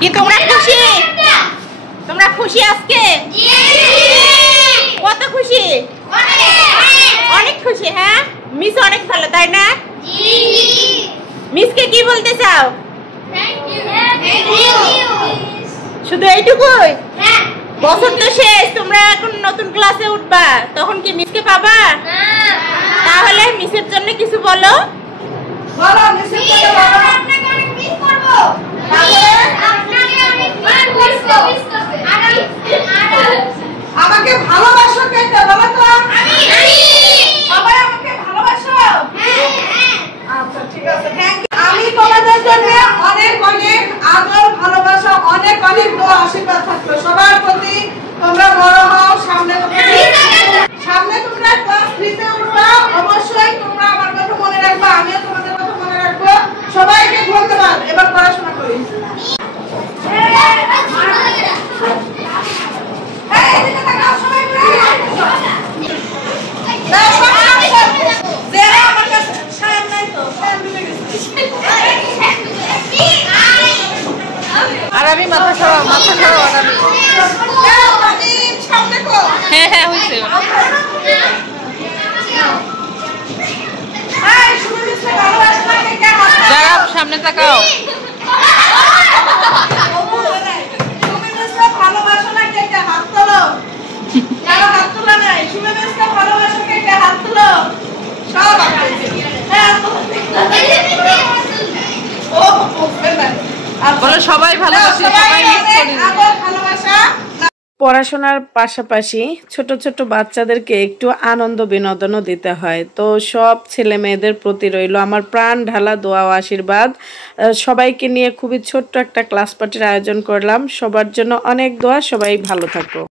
কি তোমরা খুশি? তোমরা খুশি আজকে? কত খুশি? অনেক খুশি। হ্যাঁ, মিস অনেক ভালো, তাই না? মিসকে কি বলতে চাও? শুধু এইটুকুই? বছর তো শেষ, তোমরা এখন নতুন ক্লাসে উঠবা, তখন কি মিসকে পাবা? তাহলে মিসের জন্য কিছু বলো। আমাকে ভালোবাসো কেটে বলো তো। সবাই আমাকে ভালোবাসো? আচ্ছা ঠিক আছে, থ্যাংক ইউ। আমি তোমাদের জন্য অনেক অনেক আদর ভালোবাসা, অনেক অনেক দোয়া আশীর্বাদ থাকলো সবার প্রতি। তোমরা বড় হও, সামনে তোমরা ক্লাস 3 তে উঠবা, অবশ্যই তোমরা আমার কথা মনে রাখবা, আমিও তোমাদের কথা মনে রাখবো। সবাইকে ধন্যবাদ। এবার পড়াশোনা করি। আগামী মাথা সরাও, মাথা সরাও আগামী। হ্যাঁ হ্যাঁ হয়েছে। যারা সামনে তাকাও। ভালোবাসো না কে কে হাত তোলো। যারা হাত তোলা নাই, শুনে বেশটা ভালোবাসো কে কে হাত তোলো। সব বলো সবাই ভালোবাসি, সবাই মিস করি। পড়াশোনার পাশাপাশি ছোট ছোট বাচ্চাদেরকে একটু আনন্দ বিনোদনও দিতে হয়। তো সব ছেলে মেয়েদের প্রতি রইল আমার প্রাণ ঢালা দোয়া ও আশীর্বাদ। সবাইকে নিয়ে খুবই ছোট্ট একটা ক্লাস পার্টির আয়োজন করলাম। সবার জন্য অনেক দোয়া, সবাই ভালো থাকো।